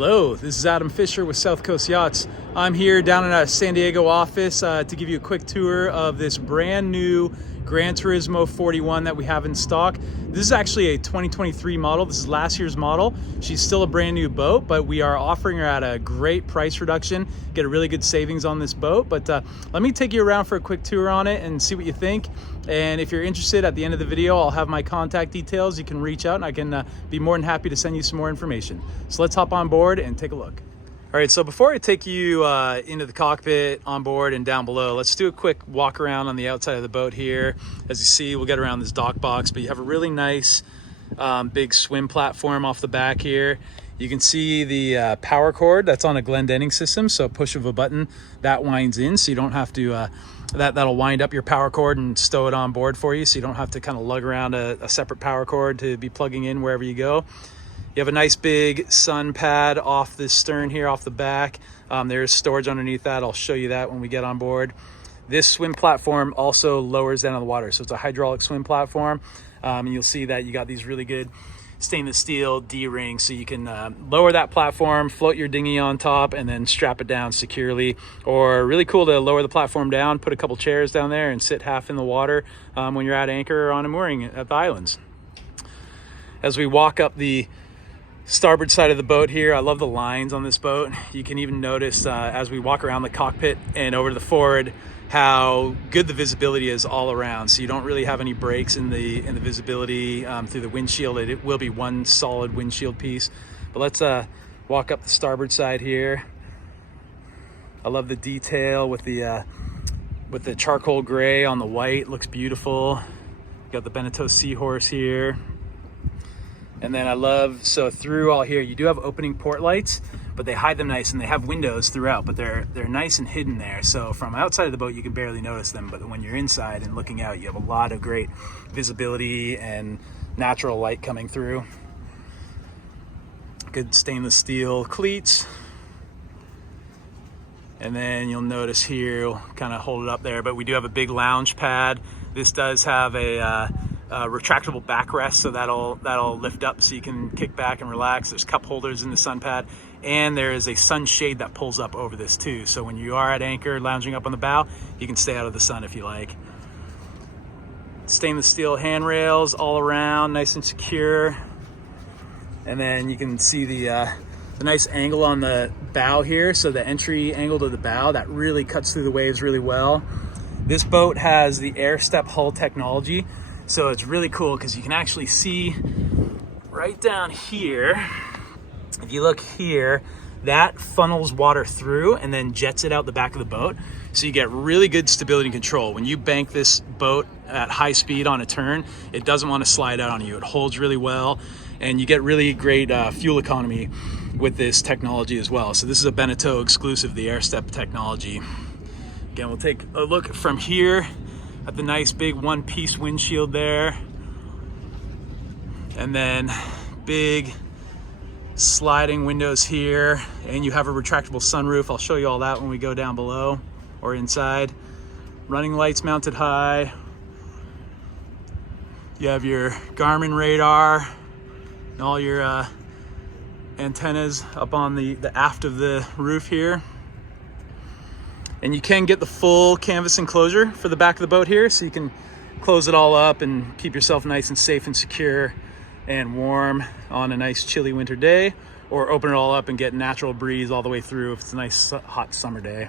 Hello, this is Adam Fisher with South Coast Yachts. I'm here down in our San Diego office to give you a quick tour of this brand new Gran Turismo 41 that we have in stock. This is actually a 2023 model. This is last year's model. She's still a brand new boat, but we are offering her at a great price reduction. Get a really good savings on this boat. But let me take you around for a quick tour on it and see what you think. And if you're interested, at the end of the video, I'll have my contact details. You can reach out and I can be more than happy to send you some more information. So let's hop on board and take a look. All right, so before I take you into the cockpit, on board, and down below, let's do a quick walk around on the outside of the boat here. As you see, we'll get around this dock box, but you have a really nice big swim platform off the back here. You can see the power cord that's on a Glendenning system, so push of a button, that winds in, so you don't have to, that'll wind up your power cord and stow it on board for you, so you don't have to kind of lug around a separate power cord to be plugging in wherever you go. You have a nice big sun pad off the stern here, off the back. There's storage underneath that. I'll show you that when we get on board. This swim platform also lowers down on the water. So it's a hydraulic swim platform. And you'll see that you got these really good stainless steel D-rings. So you can lower that platform, float your dinghy on top, and then strap it down securely. Or really cool to lower the platform down, put a couple chairs down there and sit half in the water when you're at anchor or on a mooring at the islands. As we walk up the starboard side of the boat here, I love the lines on this boat. You can even notice as we walk around the cockpit and over to the forward how good the visibility is all around. So you don't really have any breaks in the visibility through the windshield. It will be one solid windshield piece. But let's walk up the starboard side here. I love the detail with the charcoal gray on the white. Looks beautiful. Got the Beneteau seahorse here. And then I love, so through all here, you do have opening port lights, but they hide them nice, and they have windows throughout, but they're nice and hidden there. So from outside of the boat, you can barely notice them, but when you're inside and looking out, you have a lot of great visibility and natural light coming through. Good stainless steel cleats. And then you'll notice here, we'll kind of hold it up there, but we do have a big lounge pad. This does have a retractable backrest, so that'll lift up so you can kick back and relax. There's cup holders in the sun pad, and there is a sunshade that pulls up over this too. So when you are at anchor, lounging up on the bow, you can stay out of the sun if you like. Stainless steel handrails all around, nice and secure. And then you can see the nice angle on the bow here. So the entry angle to the bow, that really cuts through the waves really well. This boat has the air step hull technology. So it's really cool because you can actually see right down here, if you look here, that funnels water through and then jets it out the back of the boat. So you get really good stability and control. When you bank this boat at high speed on a turn, it doesn't want to slide out on you. It holds really well, and you get really great fuel economy with this technology as well. So this is a Beneteau exclusive, the air step technology. Again, we'll take a look from here at the nice big one-piece windshield there, and then big sliding windows here, and you have a retractable sunroof. I'll show you all that when we go down below or inside. Running lights mounted high. You have your Garmin radar and all your antennas up on the aft of the roof here. And you can get the full canvas enclosure for the back of the boat here, so you can close it all up and keep yourself nice and safe and secure and warm on a nice chilly winter day, or open it all up and get natural breeze all the way through if it's a nice hot summer day.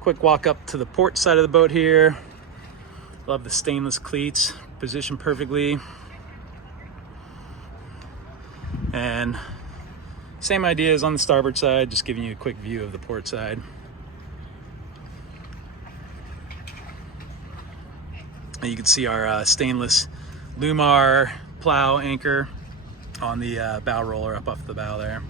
Quick walk up to the port side of the boat here. Love the stainless cleats, positioned perfectly. And same idea as on the starboard side, just giving you a quick view of the port side. And you can see our stainless Lumar plow anchor on the bow roller up off the bow there.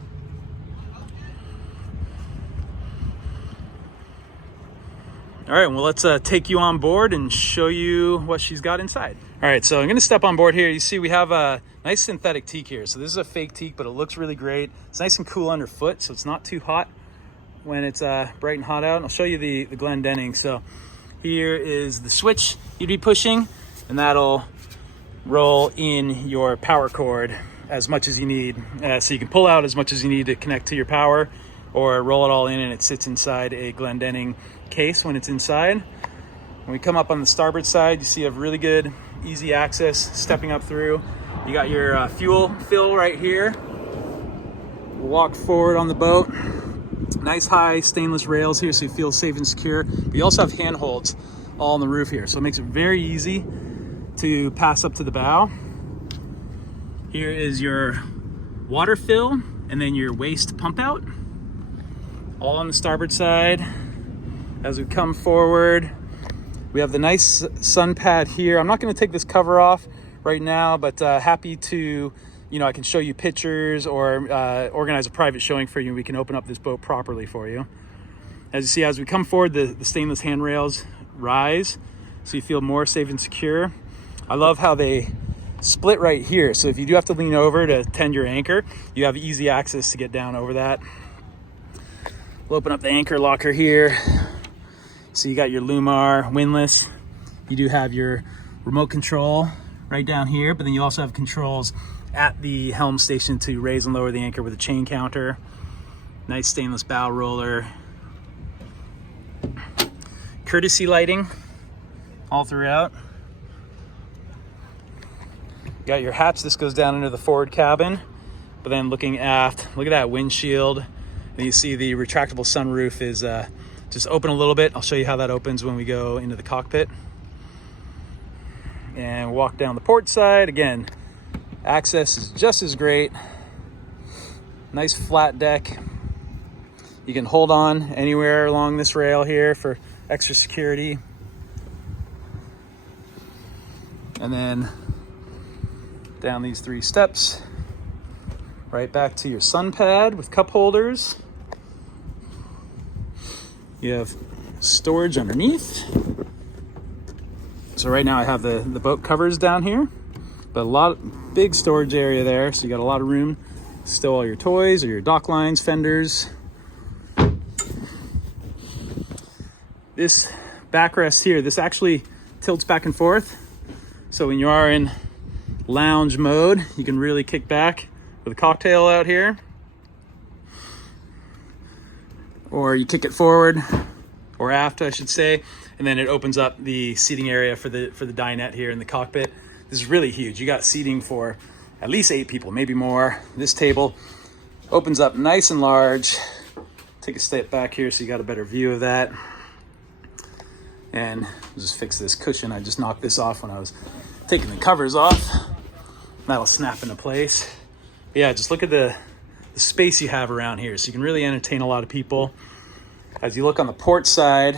All right, well, let's take you on board and show you what she's got inside. All right, so I'm gonna step on board here. You see we have a nice synthetic teak here. So this is a fake teak, but it looks really great. It's nice and cool underfoot, so it's not too hot when it's bright and hot out. And I'll show you the Glendenning. So here is the switch you'd be pushing, and that'll roll in your power cord as much as you need. So you can pull out as much as you need to connect to your power, or roll it all in and it sits inside a Glendenning case when it's inside. When we come up on the starboard side, you see you have really good, easy access stepping up through. You got your fuel fill right here. Walk forward on the boat. Nice high stainless rails here so you feel safe and secure. We also have handholds all on the roof here, so it makes it very easy to pass up to the bow. Here is your water fill and then your waste pump out, all on the starboard side. As we come forward, we have the nice sun pad here. I'm not going to take this cover off right now, but happy to, I can show you pictures or organize a private showing for you, and we can open up this boat properly for you. As you see, as we come forward, the stainless handrails rise, so you feel more safe and secure. I love how they split right here, so if you do have to lean over to tend your anchor, you have easy access to get down over that. We'll open up the anchor locker here. So you got your Lumar windlass. You do have your remote control right down here, but then you also have controls at the helm station to raise and lower the anchor with a chain counter. Nice stainless bow roller. Courtesy lighting all throughout. You got your hatch. This goes down into the forward cabin, but then looking aft, look at that windshield. And you see the retractable sunroof is just open a little bit. I'll show you how that opens when we go into the cockpit. And walk down the port side. Again, access is just as great. Nice flat deck. You can hold on anywhere along this rail here for extra security. And then down these 3 steps, right back to your sun pad with cup holders. You have storage underneath. So right now I have the boat covers down here, but big storage area there. So you got a lot of room to stow all your toys or your dock lines, fenders. This backrest here, this actually tilts back and forth. So when you are in lounge mode, you can really kick back with a cocktail out here. Or you kick it forward, or aft, I should say, and then it opens up the seating area for the dinette here in the cockpit. This is really huge. You got seating for at least 8 people, maybe more. This table opens up nice and large. Take a step back here so you got a better view of that. And just fix this cushion. I just knocked this off when I was taking the covers off. That'll snap into place. But yeah, just look at the space you have around here, so you can really entertain a lot of people. As you look on the port side,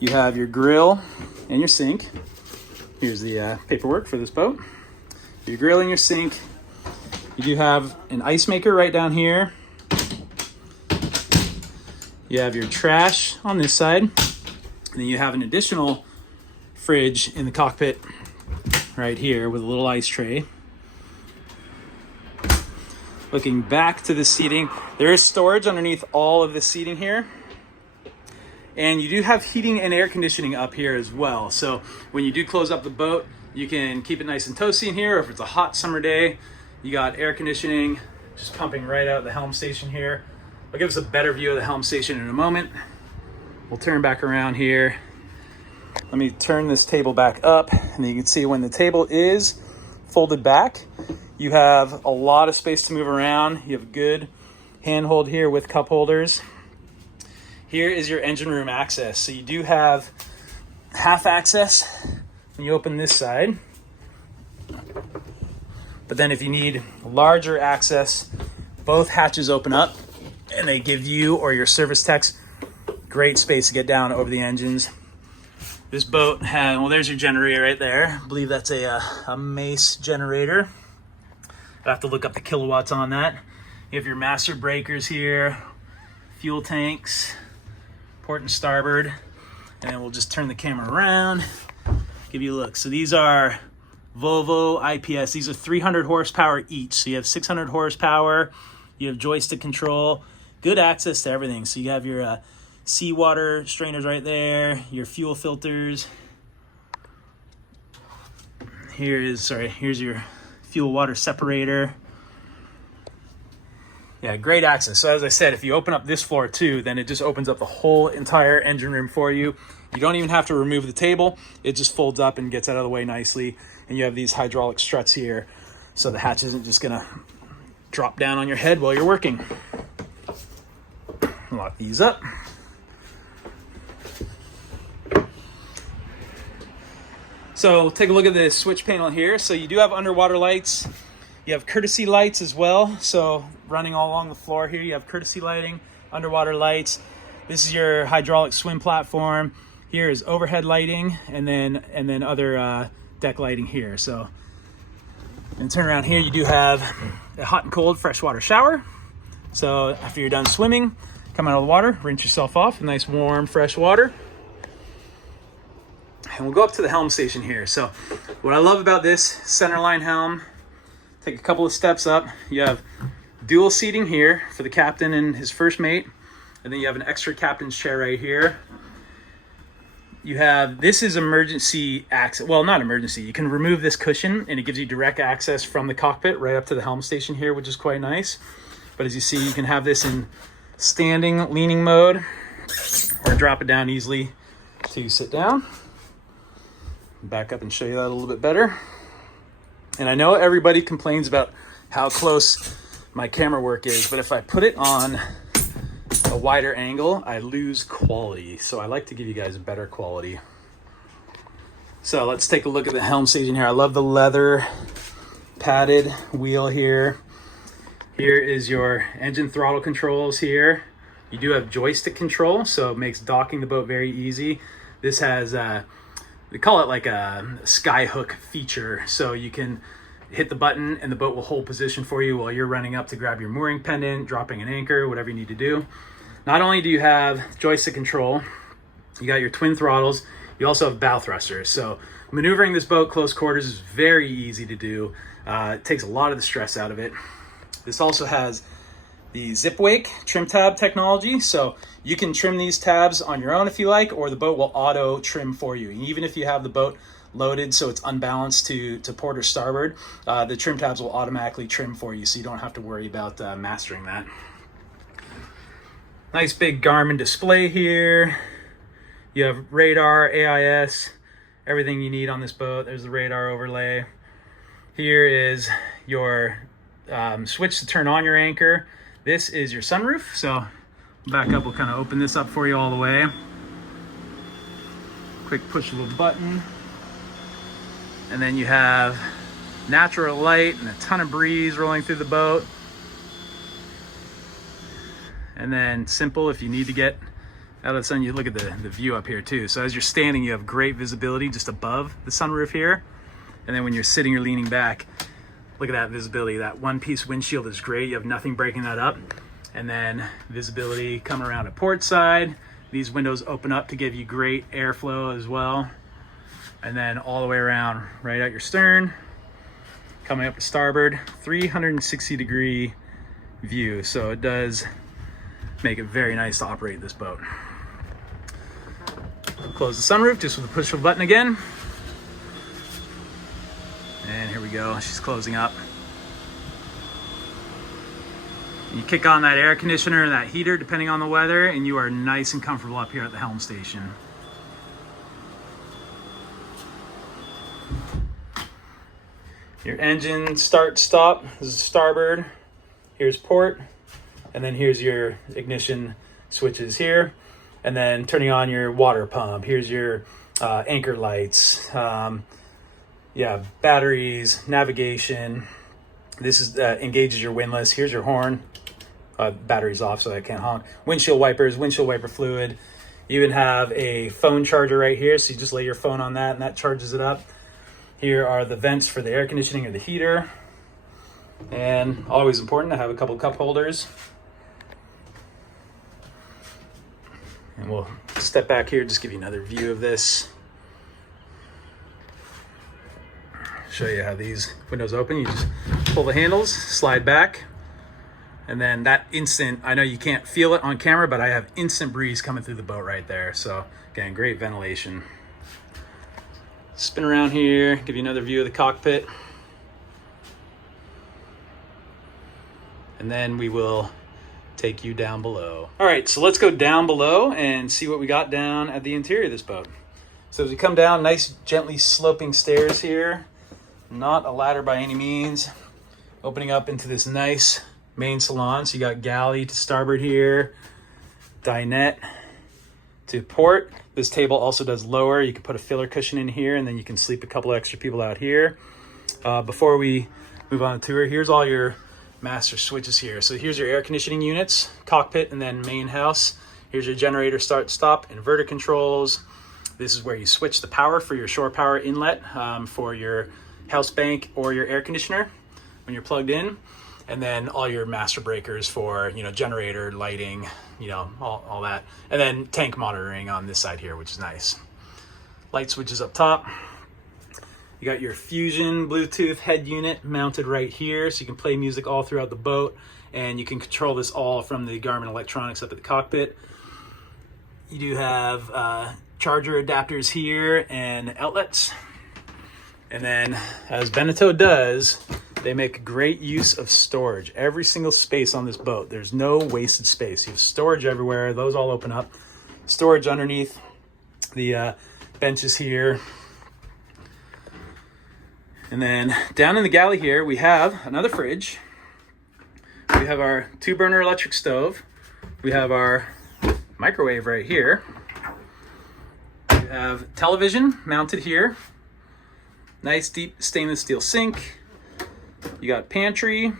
you have your grill and your sink. Here's the paperwork for this boat. Your grill and your sink. You do have an ice maker right down here. You have your trash on this side. And then you have an additional fridge in the cockpit right here with a little ice tray. Looking back to the seating, there is storage underneath all of the seating here. And you do have heating and air conditioning up here as well. So when you do close up the boat, you can keep it nice and toasty in here. Or if it's a hot summer day, you got air conditioning just pumping right out the helm station here. I'll give us a better view of the helm station in a moment. We'll turn back around here. Let me turn this table back up, and you can see when the table is folded back, you have a lot of space to move around. You have a good handhold here with cup holders. Here is your engine room access. So you do have half access when you open this side. But then if you need larger access, both hatches open up and they give you or your service techs great space to get down over the engines. This boat had, well, there's your generator right there. I believe that's a Mace generator. I have to look up the kilowatts on that. You have your master breakers here, fuel tanks, port and starboard. And then we'll just turn the camera around, give you a look. So these are Volvo IPS. These are 300 horsepower each. So you have 600 horsepower, you have joystick control, good access to everything. So you have your seawater strainers right there, your fuel filters. Here's your fuel water separator. Yeah, great access. So as I said, if you open up this floor too, then it just opens up the whole entire engine room for you. You don't even have to remove the table. It just folds up and gets out of the way nicely. And you have these hydraulic struts here, so the hatch isn't just gonna drop down on your head while you're working. Lock these up. So take a look at the switch panel here. So you do have underwater lights. You have courtesy lights as well. So running all along the floor here, you have courtesy lighting, underwater lights. This is your hydraulic swim platform. Here is overhead lighting, and then other deck lighting here. So, and turn around here, you do have a hot and cold freshwater shower. So after you're done swimming, come out of the water, rinse yourself off in nice warm fresh water. And we'll go up to the helm station here. So what I love about this centerline helm, take a couple of steps up, you have dual seating here for the captain and his first mate, and then you have an extra captain's chair right here. You have, this is emergency access, well, not emergency, you can remove this cushion and it gives you direct access from the cockpit right up to the helm station here, which is quite nice. But as you see, you can have this in standing, leaning mode, or drop it down easily to sit down. Back up and show you that a little bit better. And I know everybody complains about how close my camera work is, but if I put it on a wider angle, I lose quality. So I like to give you guys better quality. So let's take a look at the helm station here. I love the leather padded wheel here. Here is your engine throttle controls here. You do have joystick control, so it makes docking the boat very easy. This has we call it like a sky hook feature, so you can hit the button and the boat will hold position for you while you're running up to grab your mooring pendant, dropping an anchor, whatever you need to do. Not only do you have joystick control, you got your twin throttles, you also have bow thrusters. So maneuvering this boat close quarters is very easy to do. It takes a lot of the stress out of it. This also has the zip wake trim tab technology, so you can trim these tabs on your own if you like, or the boat will auto trim for you. And even if you have the boat loaded so it's unbalanced to port or starboard, the trim tabs will automatically trim for you, so you don't have to worry about mastering that. Nice big Garmin display here. You have radar, AIS, everything you need on this boat. There's the radar overlay. Here is your switch to turn on your anchor. This is your sunroof, so back up, we'll kind of open this up for you all the way. Quick push of a button. And then you have natural light and a ton of breeze rolling through the boat. And then simple, if you need to get out of the sun, you look at the view up here too. So as you're standing, you have great visibility just above the sunroof here. And then when you're sitting or leaning back, look at that visibility. That one-piece windshield is great. You have nothing breaking that up. And then visibility coming around at port side. These windows open up to give you great airflow as well. And then all the way around, right at your stern, coming up to starboard, 360-degree view. So it does make it very nice to operate this boat. Close the sunroof just with a push of a button again. And here we go, she's closing up. You kick on that air conditioner and that heater depending on the weather, and you are nice and comfortable up here at the helm station. Your engine start stop, this is starboard, here's port, and then here's your ignition switches here, and then turning on your water pump. Here's your anchor lights, yeah, batteries, navigation. This is engages your windlass. Here's your horn. Battery's off, so I can't honk. Windshield wipers, windshield wiper fluid. You even have a phone charger right here, so you just lay your phone on that, and that charges it up. Here are the vents for the air conditioning or the heater. And always important to have a couple cup holders. And we'll step back here, just give you another view of this. Show you how these windows open. You just pull the handles, slide back, and then that instant, I know you can't feel it on camera, but I have instant breeze coming through the boat right there. So again, great ventilation. Spin around here, give you another view of the cockpit. and then we will take you down below. All right, so let's go down below and see what we got down at the interior of this boat. So as we come down, nice gently sloping stairs here, not a ladder by any means, opening up into this nice main salon. So you got galley to starboard here, dinette to port. This table also does lower. You can put a filler cushion in here, and then you can sleep a couple extra people out here. Before we move on the tour, here's all your master switches here. So here's your air conditioning units, cockpit, and then main house. Here's your generator start stop, inverter controls. This is where you switch the power for your shore power inlet for your house bank or your air conditioner when you're plugged in. And then all your master breakers for, generator, lighting, all that. And then tank monitoring on this side here, which is nice. Light switches up top. You got your Fusion Bluetooth head unit mounted right here, so you can play music all throughout the boat, and you can control this all from the Garmin electronics up at the cockpit. You do have charger adapters here and outlets. And then, as Beneteau does, they make great use of storage. Every single space on this boat, there's no wasted space. You have storage everywhere. Those all open up. Storage underneath the benches here. And then down in the galley here, we have another fridge. We have our 2-burner electric stove. We have our microwave right here. We have television mounted here. Nice deep stainless steel sink. You got pantry.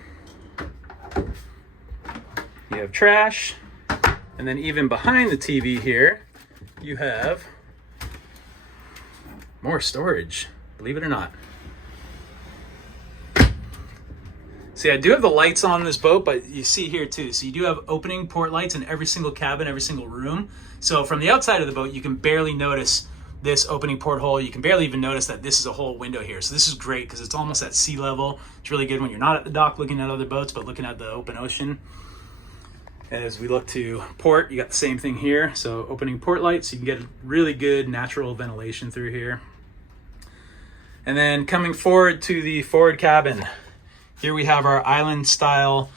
You have trash. And then even behind the TV here, you have more storage, believe it or not. See, I do have the lights on this boat, but you see here too. So you do have opening port lights in every single cabin, every single room. So from the outside of the boat, you can barely notice this opening porthole. You can barely even notice that this is a whole window here. So this is great because it's almost at sea level. It's really good when you're not at the dock looking at other boats, but looking at the open ocean. As we look to port, you got the same thing here. So opening port lights, you can get really good natural ventilation through here. And then coming forward to the forward cabin, here we have our island style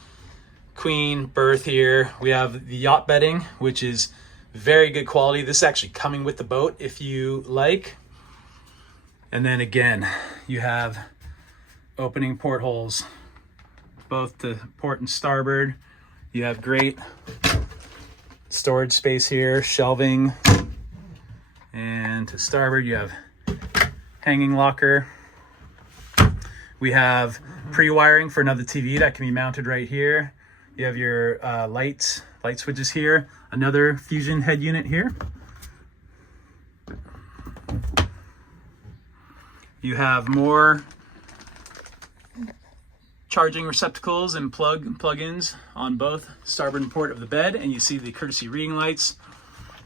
queen berth here. We have the yacht bedding, which is very good quality. This is actually coming with the boat if you like. And then again, you have opening portholes, both to port and starboard. You have great storage space here, shelving. And to starboard, you have hanging locker. We have pre-wiring for another TV that can be mounted right here. You have your light switches here. Another Fusion head unit here. You have more charging receptacles and plug-ins on both starboard and port of the bed, and you see the courtesy reading lights.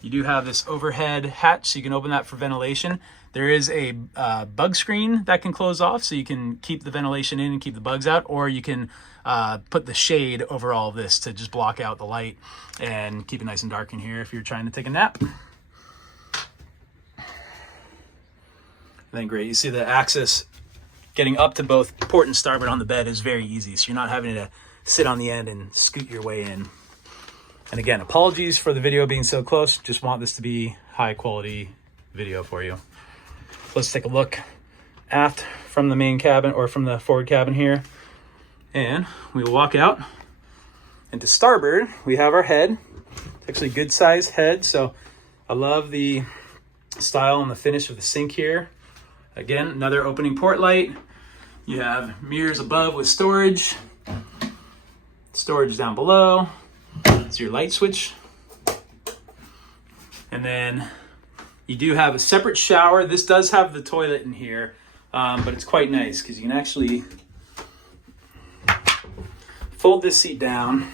You do have this overhead hatch, so you can open that for ventilation. There is a bug screen that can close off, so you can keep the ventilation in and keep the bugs out, or you can put the shade over all of this to just block out the light and keep it nice and dark in here if you're trying to take a nap. And then great, you see the access getting up to both port and starboard on the bed is very easy, so you're not having to sit on the end and scoot your way in. And again, apologies for the video being so close, just want this to be high quality video for you. Let's take a look aft from the main cabin, or from the forward cabin here, and we will walk out. And to starboard, we have our head. It's actually a good size head, so I love the style and the finish of the sink here. Again, another opening port light. You have mirrors above with storage down below. It's your light switch. And then you do have a separate shower. This does have the toilet in here, but it's quite nice because you can actually fold this seat down,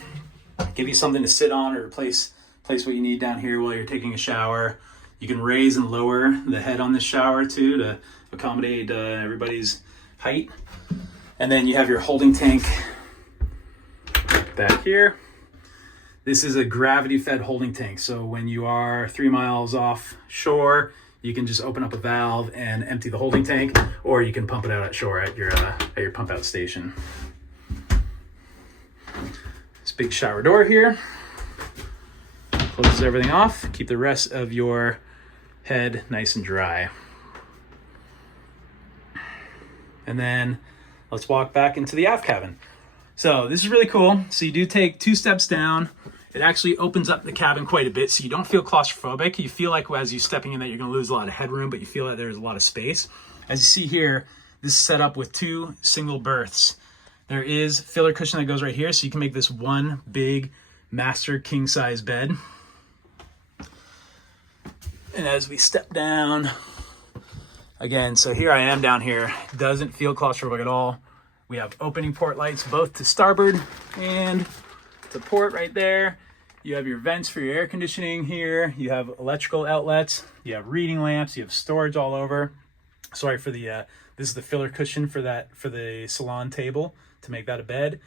give you something to sit on, or place what you need down here while you're taking a shower. You can raise and lower the head on this shower too to accommodate everybody's height. And then you have your holding tank back here. This is a gravity-fed holding tank, so when you are 3 miles offshore, you can just open up a valve and empty the holding tank, or you can pump it out at shore at your pump out station. big shower door here. Closes everything off. Keep the rest of your head nice and dry. And then let's walk back into the aft cabin. So this is really cool. So you do take 2 steps down. It actually opens up the cabin quite a bit, so you don't feel claustrophobic. You feel like as you're stepping in that you're gonna lose a lot of headroom, but you feel that there's a lot of space. As you see here, this is set up with 2 single berths. There is filler cushion that goes right here, so you can make this one big master king size bed. And as we step down, again, so here I am down here, doesn't feel claustrophobic at all. We have opening port lights both to starboard and to port right there. You have your vents for your air conditioning here. You have electrical outlets. You have reading lamps. You have storage all over. Sorry for the, this is the filler cushion for the salon table to make that a bed.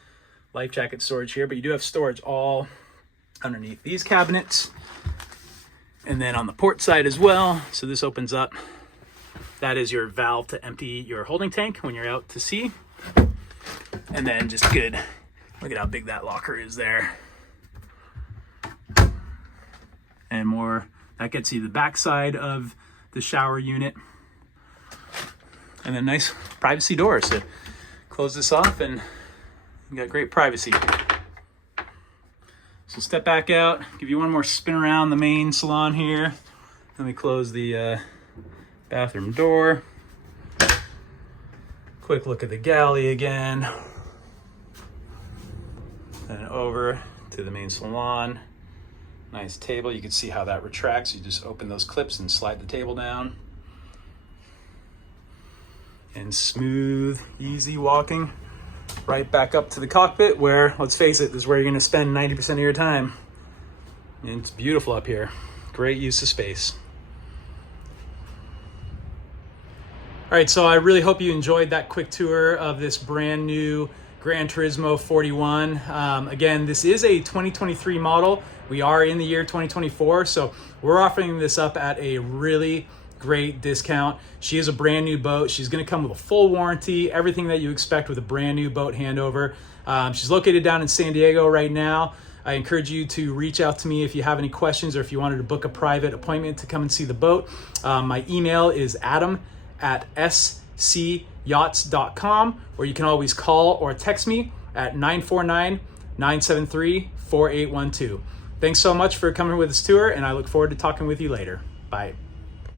Life jacket storage here, but you do have storage all underneath these cabinets. And then on the port side as well. So this opens up. That is your valve to empty your holding tank when you're out to sea. And then just good, look at how big that locker is there. And more, that gets you the back side of the shower unit. And then nice privacy door. So close this off and you got great privacy. So step back out, give you one more spin around the main salon here. Let me close the bathroom door. Quick look at the galley again. And over to the main salon. Nice table. You can see how that retracts. You just open those clips and slide the table down. And smooth, easy walking right back up to the cockpit where, let's face it, this is where you're going to spend 90% of your time. And it's beautiful up here. Great use of space. All right, so I really hope you enjoyed that quick tour of this brand new Gran Turismo 41. Again, this is a 2023 model. We are in the year 2024, so we're offering this up at a really great discount. She is a brand new boat. She's going to come with a full warranty, everything that you expect with a brand new boat handover. She's located down in San Diego right now. I encourage you to reach out to me if you have any questions or if you wanted to book a private appointment to come and see the boat. My email is adam@scyachts.com, or you can always call or text me at 949-973-4812. Thanks so much for coming with this tour, and I look forward to talking with you later. Bye.